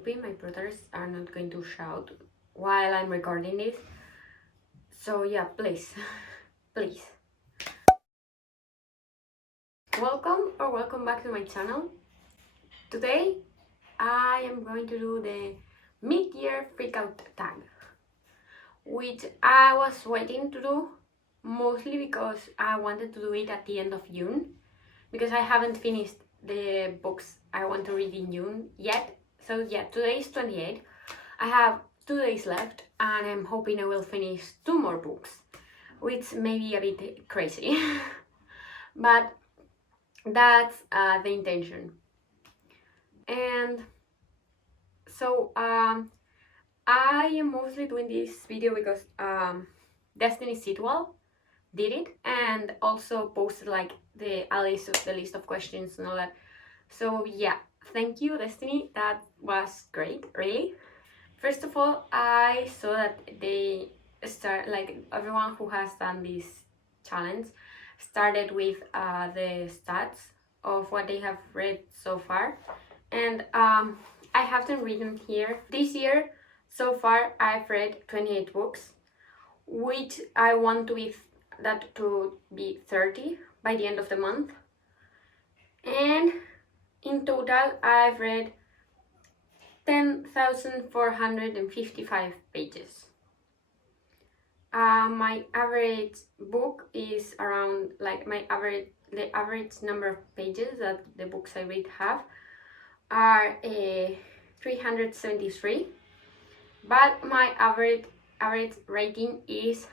hoping my brothers are not going to shout while I'm recording this. So yeah, please, please. Welcome back to my channel. Today I am going to do the mid-year freakout tag, which I was waiting to do mostly because I wanted to do it at the end of June, because I haven't finished the books I want to read in June yet. So yeah, today is 28. I have 2 days left and I'm hoping I will finish 2 more books, which may be a bit crazy. But that's the intention. And so I am mostly doing this video because Destiny Sitwell did it and also posted like the list of questions and all that. So yeah, thank you, Destiny. That was great, really. First of all, I saw that they everyone who has done this challenge started with the stats of what they have read so far, and I have them written here. This year, so far, I've read 28 books, which I want that to be 30 by the end of the month. And in total, I've read 10,455 pages. My average book is around, like, the average number of pages that the books I read have are 373, but my average rating is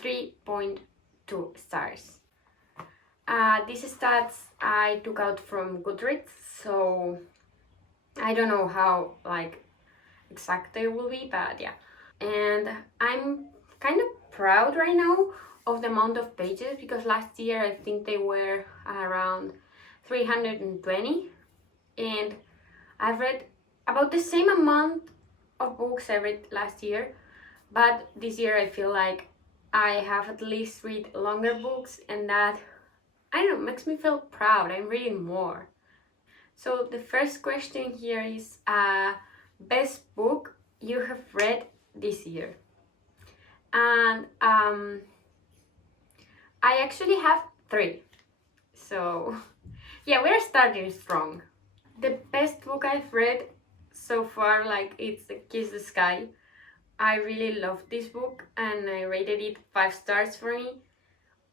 3.2 stars. These stats I took out from Goodreads, so I don't know how exact they will be, but yeah. And I'm kind of proud right now of the amount of pages, because last year I think they were around 320, and I've read about the same amount of books I read last year, but this year I feel like I have at least read longer books, and that, I don't know, makes me feel proud. I'm reading more. So the first question here is best book you have read this year. And I actually have 3. So yeah, we're starting strong. The best book I've read so far, it's Kiss the Sky. I really love this book and I rated it 5 stars for me.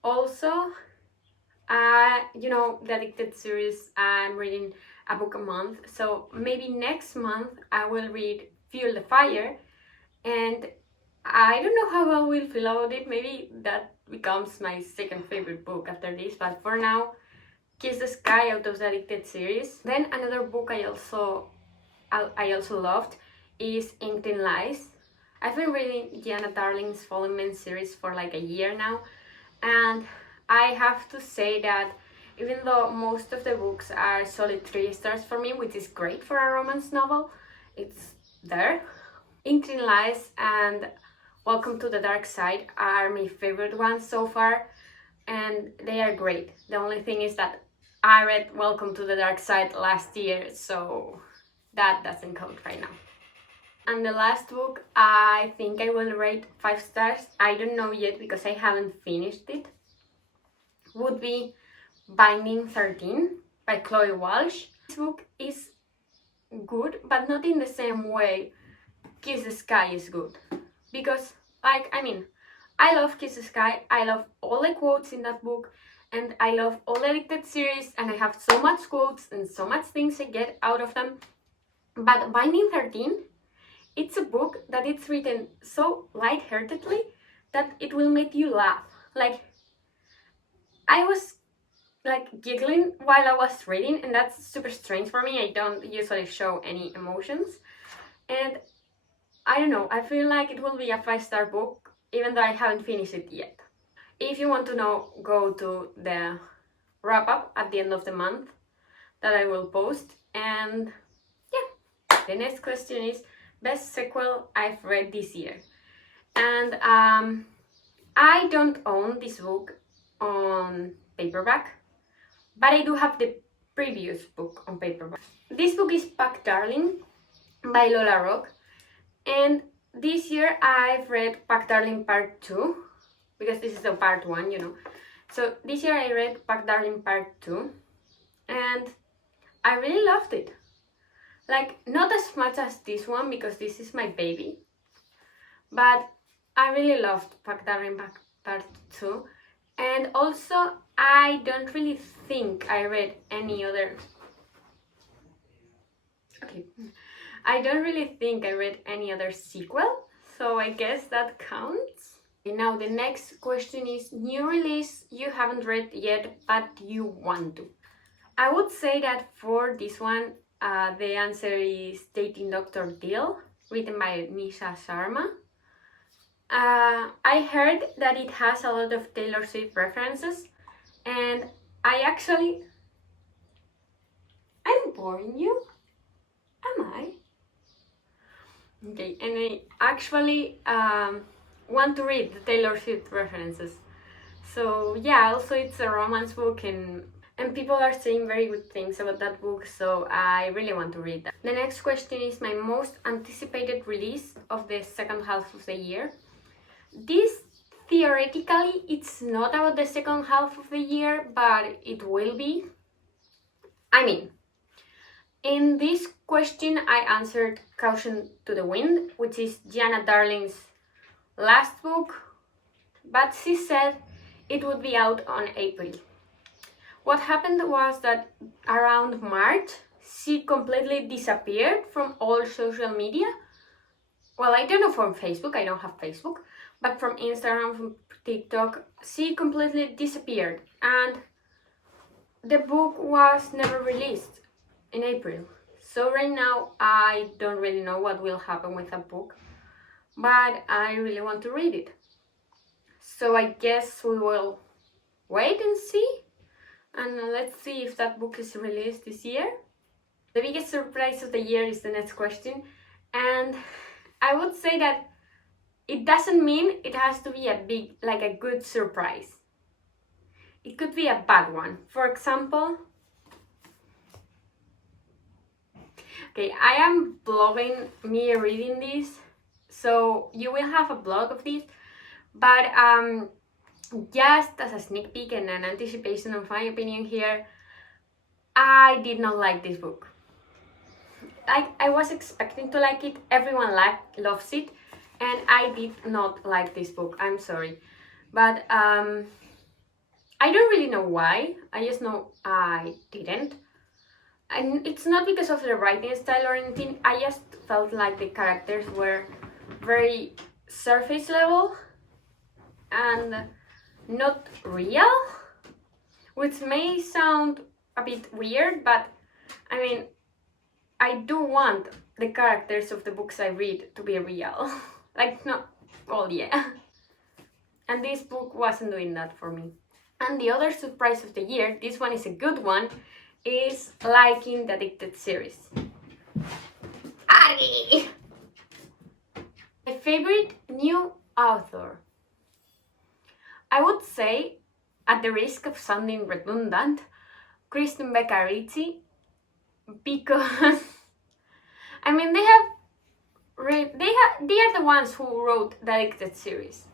Also, you know, the Addicted series, I'm reading a book a month, so maybe next month I will read Fuel the Fire, and I don't know how I will feel about it. Maybe that becomes my second favorite book after this, but for now, Kiss the Sky out of the Addicted series. Then another book I also loved is Inked in Lies. I've been reading Gianna Darling's Fallen Men series for like a year now, and I have to say that even though most of the books are solid 3 stars for me, which is great for a romance novel, it's there. Inked in Lies and Welcome to the Dark Side are my favorite ones so far, and they are great. The only thing is that I read Welcome to the Dark Side last year, so that doesn't count right now. And the last book, I think I will rate 5 stars. I don't know yet because I haven't finished it. Would be Binding 13 by Chloe Walsh. This book is good, but not in the same way Kiss the Sky is good. Because, I love Kiss the Sky, I love all the quotes in that book, and I love all the Addicted series, and I have so much quotes and so much things I get out of them. But Binding 13, it's a book that it's written so lightheartedly that it will make you laugh. I was giggling while I was reading, and that's super strange for me. I don't usually show any emotions, and I don't know, I feel like it will be a 5-star book even though I haven't finished it yet. If you want to know, go to the wrap-up at the end of the month that I will post. And yeah, the next question is best sequel I've read this year. And I don't own this book on paperback, but I do have the previous book on paperback. This book is Pack Darling by Lola Rock. And this year I've read Pack Darling Part 2, because this is the Part 1, you know. So this year I read Pack Darling Part 2, and I really loved it. Like, not as much as this one, because this is my baby, but I really loved Pack Darling Part 2. And also, I don't really think I read any other... Okay. I don't really think I read any other sequel, so I guess that counts. And now the next question is, new release you haven't read yet, but you want to. I would say that for this one, the answer is Dating Dr. Dill, written by Nisha Sharma. I heard that it has a lot of Taylor Swift references, and I'm boring you? Am I? Okay, and I actually want to read the Taylor Swift references. So yeah, also it's a romance book, and people are saying very good things about that book, so I really want to read that. The next question is my most anticipated release of the second half of the year. This, theoretically, it's not about the second half of the year, but it will be. I mean, in this question I answered Caution to the Wind, which is Gianna Darling's last book, but she said it would be out on April. What happened was that around March, she completely disappeared from all social media. Well, I don't know from Facebook, I don't have Facebook, but from Instagram, from TikTok, she completely disappeared, and the book was never released in April. So right now, I don't really know what will happen with that book, but I really want to read it. So I guess we will wait and see, and let's see if that book is released this year. The biggest surprise of the year is the next question, and I would say that it doesn't mean it has to be a good surprise. It could be a bad one. For example, okay, I am blogging me reading this, so you will have a blog of this, but just as a sneak peek and an anticipation of my opinion here, I did not like this book. I was expecting to like it, everyone loves it, and I did not like this book, I'm sorry. But I don't really know why, I just know I didn't. And it's not because of the writing style or anything, I just felt like the characters were very surface level and not real, which may sound a bit weird, but I mean, I do want the characters of the books I read to be real. Like, not all, yeah. And this book wasn't doing that for me. And the other surprise of the year, this one is a good one, is liking the Addicted series. Ari! My favorite new author. I would say, at the risk of sounding redundant, Kristen Becker Ritchie, because I mean they are the ones who wrote the Addicted series,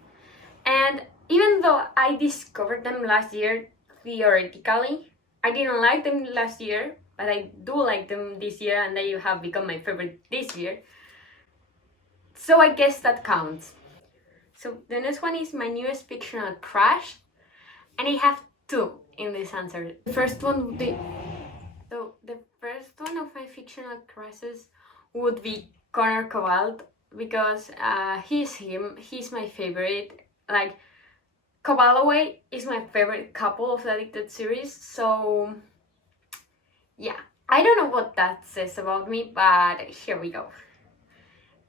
and even though I discovered them last year, theoretically I didn't like them last year, but I do like them this year, and they have become my favorite this year, so I guess that counts. So the next one is my newest fictional crush, and I have two in this answer. The first one would be the first one of my fictional crushes would be Connor Cobalt, because he's my favorite. Like, Coballoway is my favorite couple of the Addicted series, so yeah, I don't know what that says about me, but here we go.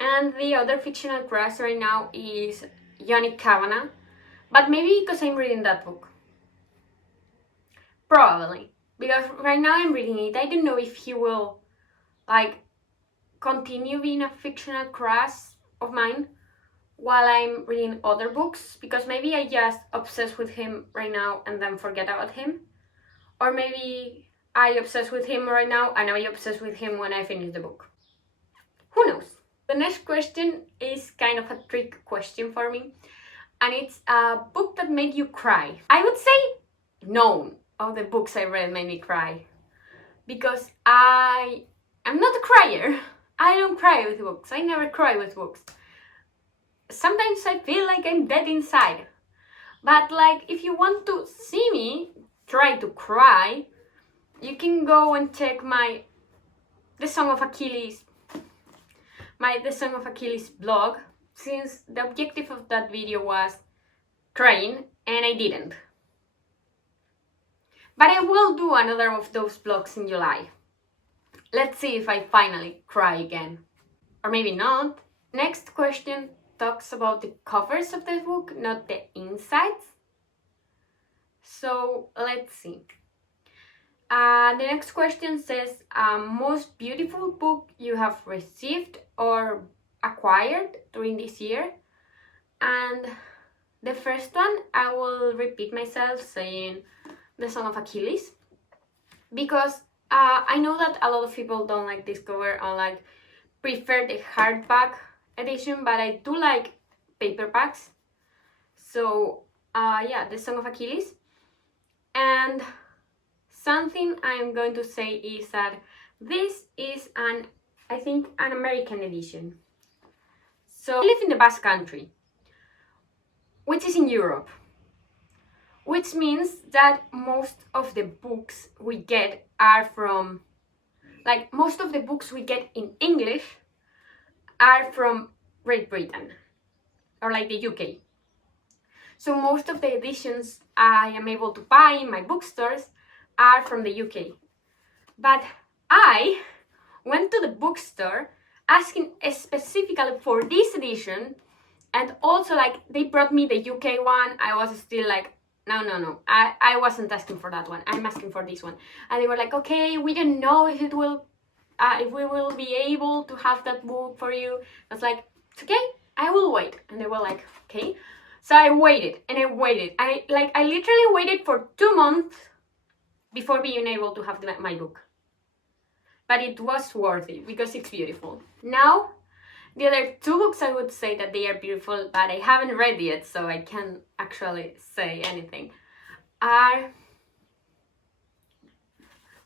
And the other fictional crush right now is Yannick Kavanagh, but maybe because I'm reading that book. Probably. Because right now I'm reading it, I don't know if he will, like, continue being a fictional crush of mine while I'm reading other books, because maybe I just obsess with him right now and then forget about him. Or maybe I obsess with him right now and I obsess with him when I finish the book. Who The next question is kind of a trick question for me, and it's a book that made you cry. I would say none of the books I read made me cry, because I'm not a crier. I don't cry with books. I never cry with books. Sometimes I feel like I'm dead inside. But like, if you want to see me try to cry, you can go and check the Song of Achilles blog, since the objective of that video was crying, and I didn't. But I will do another of those vlogs in July. Let's see if I finally cry again. Or maybe not. Next question talks about the covers of the book, not the insides. So let's see. The next question says, most beautiful book you have received or acquired during this year. And the first one, I will repeat myself saying the Song of Achilles, because I know that a lot of people don't like this cover or like prefer the hardback edition, but I do like paperbacks. So yeah, the Song of Achilles. And something I'm going to say is that this is I think an American edition. So I live in the Basque Country, which is in Europe, which means that most of the books we get are from, like, most of the books we get in English are from Great Britain or like the UK. So most of the editions I am able to buy in my bookstores are from the UK. But I went to the bookstore asking specifically for this edition, and also like they brought me the UK one. I was still like, no, I wasn't asking for that one. I'm asking for this one. And they were like, okay, we don't know if we will be able to have that book for you. I was like, it's okay, I will wait. And they were like, okay. So I waited and I waited. I literally waited for 2 months before being able to have my book. But it was worth it because it's beautiful. Now, the other 2 books I would say that they are beautiful, but I haven't read yet, so I can't actually say anything, are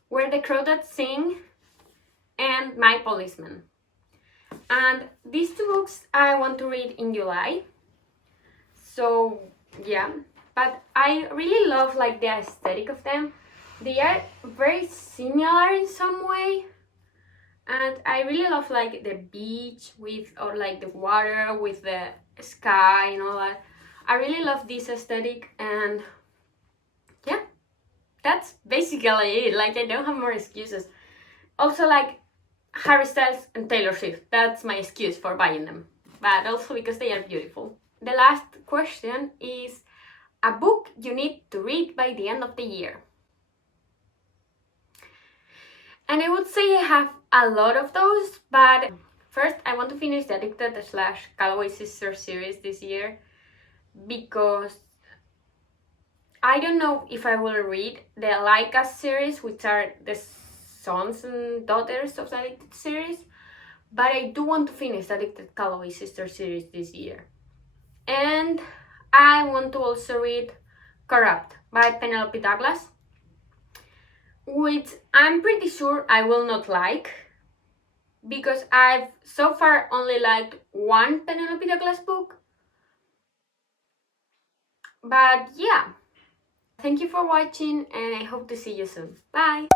Where the Crow That Sing and My Policeman. And these 2 books I want to read in July. So yeah, but I really love like the aesthetic of them. They are very similar in some way. And I really love like the beach or like the water with the sky and all that. I really love this aesthetic, and yeah, that's basically it. Like, I don't have more excuses. Also, like Harry Styles and Taylor Swift, that's my excuse for buying them. But also because they are beautiful. The last question is a book you need to read by the end of the year. And I would say I have a lot of those, but first I want to finish the Addicted/Calloway Sisters series this year, because I don't know if I will read the Like Us series, which are the sons and daughters of the Addicted series, but I do want to finish the Addicted/Calloway Sisters series this year. And I want to also read Corrupt by Penelope Douglas, which I'm pretty sure I will not like, because I've so far only liked one Penelope Douglas book. But yeah, thank you for watching, and I hope to see you soon. Bye!